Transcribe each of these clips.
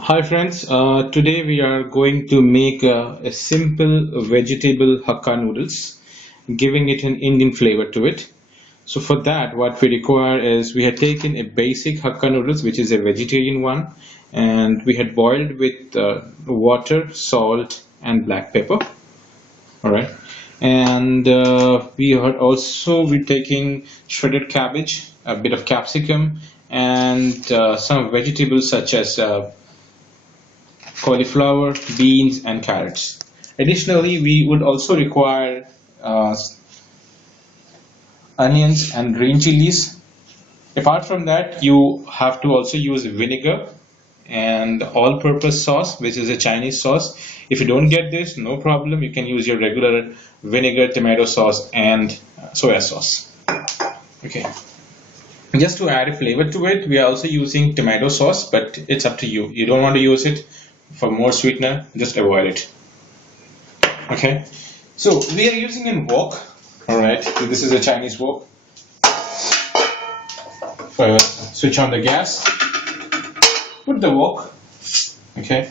Hi friends, today we are going to make a simple vegetable Hakka noodles, giving it an Indian flavor to it. So for that, what we require is we had taken a basic Hakka noodles, which is a vegetarian one, and we had boiled with water, salt, and black pepper. All right, and we had also we taking shredded cabbage, a bit of capsicum, and some vegetables such as cauliflower, beans, and carrots. Additionally, we would also require uh, onions and green chilies. Apart from that, you have to also use vinegar and all-purpose sauce, which is a Chinese sauce. If you don't get this, no problem. You can use your regular vinegar, tomato sauce, and soya sauce. Okay. Just to add a flavor to it, we are also using tomato sauce, but it's up to you. You don't want to use it for more sweetener, just avoid it. Okay, so we are using a wok. All right, so this is a Chinese wok. Switch on the gas, put the wok. Okay,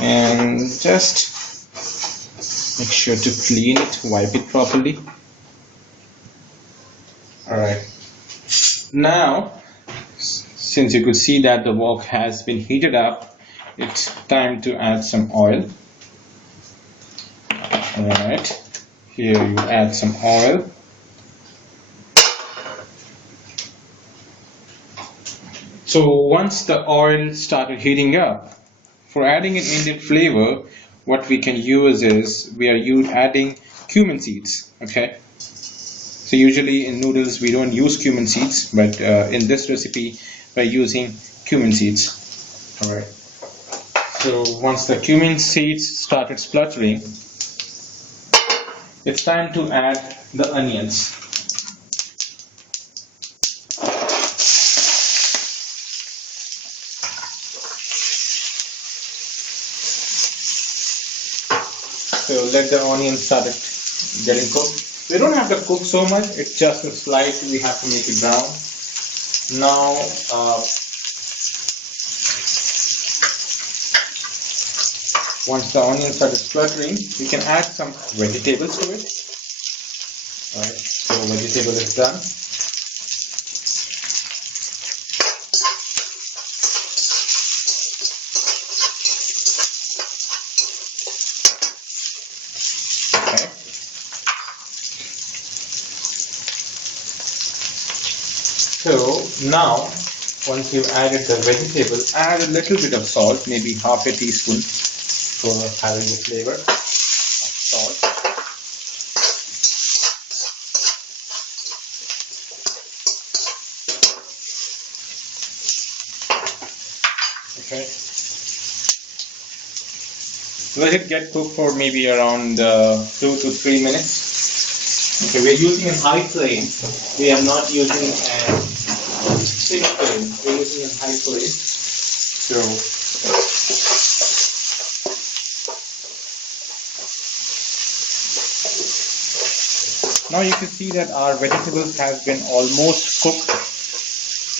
and just make sure to clean it, wipe it properly. All right, now since you could see that the wok has been heated up, it's time to add some oil. All right, here you add some oil. So once the oil started heating up, for adding an Indian flavor, what we can use is we are adding cumin seeds. Okay, so usually in noodles we don't use cumin seeds, but in this recipe we're using cumin seeds. All right. So once the cumin seeds started spluttering, it's time to add the onions. So let the onions start getting cooked. We don't have to cook so much. It's just a slice. We have to make it brown. Now, uh, once the onions started spluttering, we can add some vegetables to it. All right. So vegetable is done. Okay. So now, once you've added the vegetable, add a little bit of salt, maybe half a teaspoon for having the flavor of salt. Okay. Let it get cooked for maybe around 2 to 3 minutes. Okay, we're using a high flame. We are not using a thin flame. We're using a high flame. So now you can see that our vegetables have been almost cooked.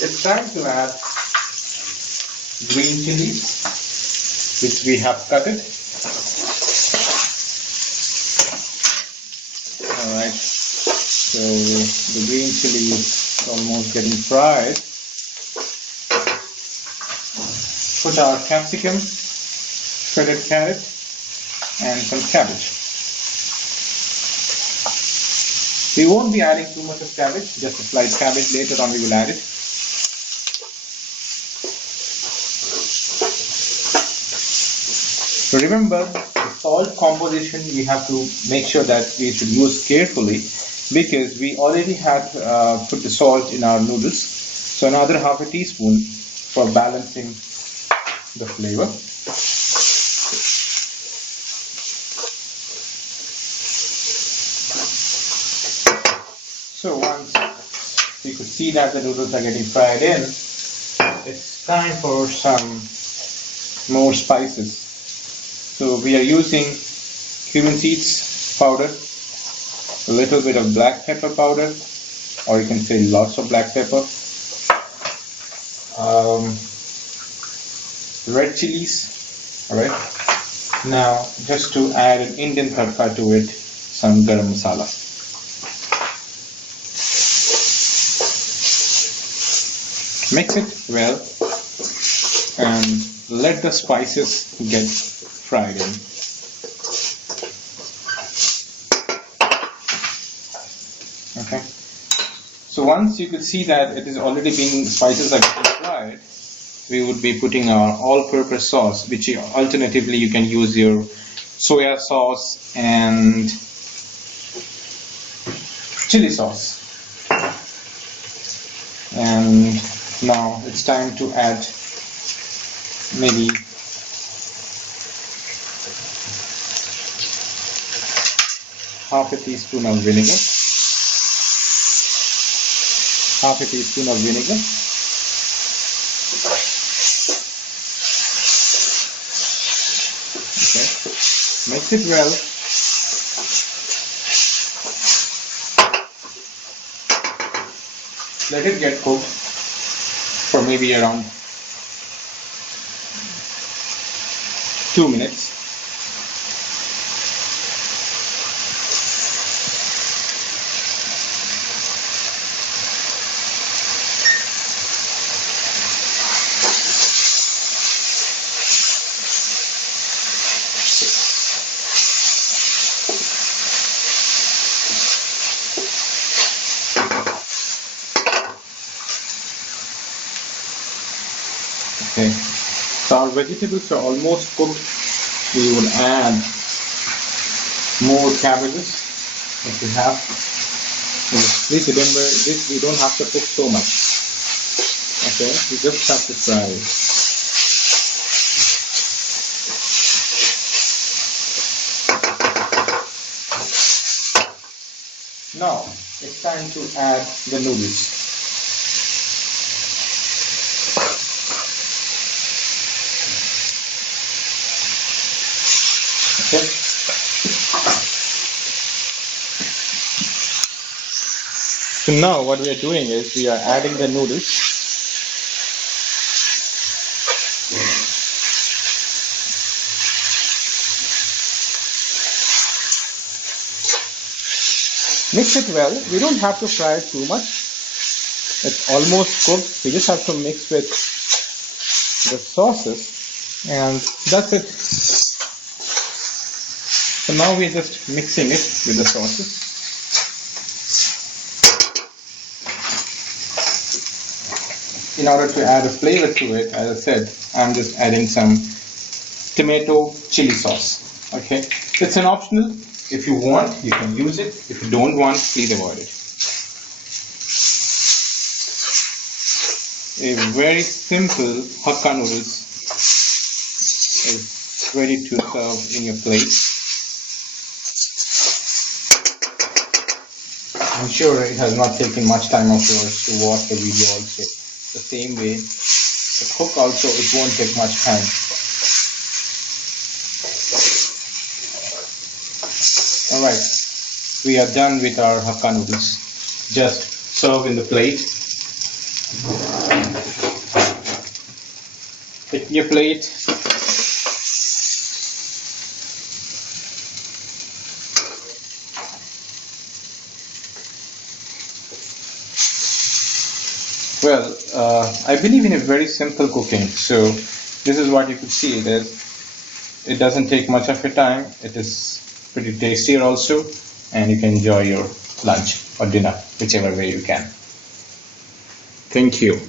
It's time to add green chilies, which we have cut it. Alright, so the green chili is almost getting fried. Put our capsicum, shredded carrot, and some cabbage. We won't be adding too much of cabbage, just a slight cabbage. Later on we will add it. So remember, the salt composition we have to make sure that we should use carefully because we already had put the salt in our noodles. So another half a teaspoon for balancing the flavor. So once you could see that the noodles are getting fried in, it's time for some more spices. So we are using cumin seeds powder, a little bit of black pepper powder, or you can say lots of black pepper, um, red chilies. Alright. Now, just to add an Indian tadka to it, some garam masala. Mix it well and let the spices get fried in. Okay. So once you could see that it is already being, spices are getting fried, we would be putting our all-purpose sauce, which alternatively you can use your soya sauce and chili sauce. And now it's time to add maybe half a teaspoon of vinegar. Half a teaspoon of vinegar. Okay. Mix it well. Let it get cooked for maybe around 2 minutes. Okay, so our vegetables are almost cooked. We would add more cabbages if we have. Please remember this, we don't have to cook so much. Okay, we just have to fry it. Now it's time to add the noodles. Okay. So now what we are doing is we are adding the noodles. Mix it well. We don't have to fry it too much. It's almost cooked. We just have to mix with the sauces and that's it. So now we're just mixing it with the sauces. In order to add a flavor to it, as I said, I'm just adding some tomato chili sauce. Okay, it's an optional. If you want, you can use it. If you don't want, please avoid it. A very simple Hakka noodles is ready to serve in your plate. I'm sure it has not taken much time of yours to watch the video also. The same way, to cook also, it won't take much time. Alright, we are done with our Hakka noodles. Just serve in the plate. Take your plate. Well, I believe in a very simple cooking, so this is what you could see. It doesn't take much of your time. It is pretty tasty also, and you can enjoy your lunch or dinner, whichever way you can. Thank you.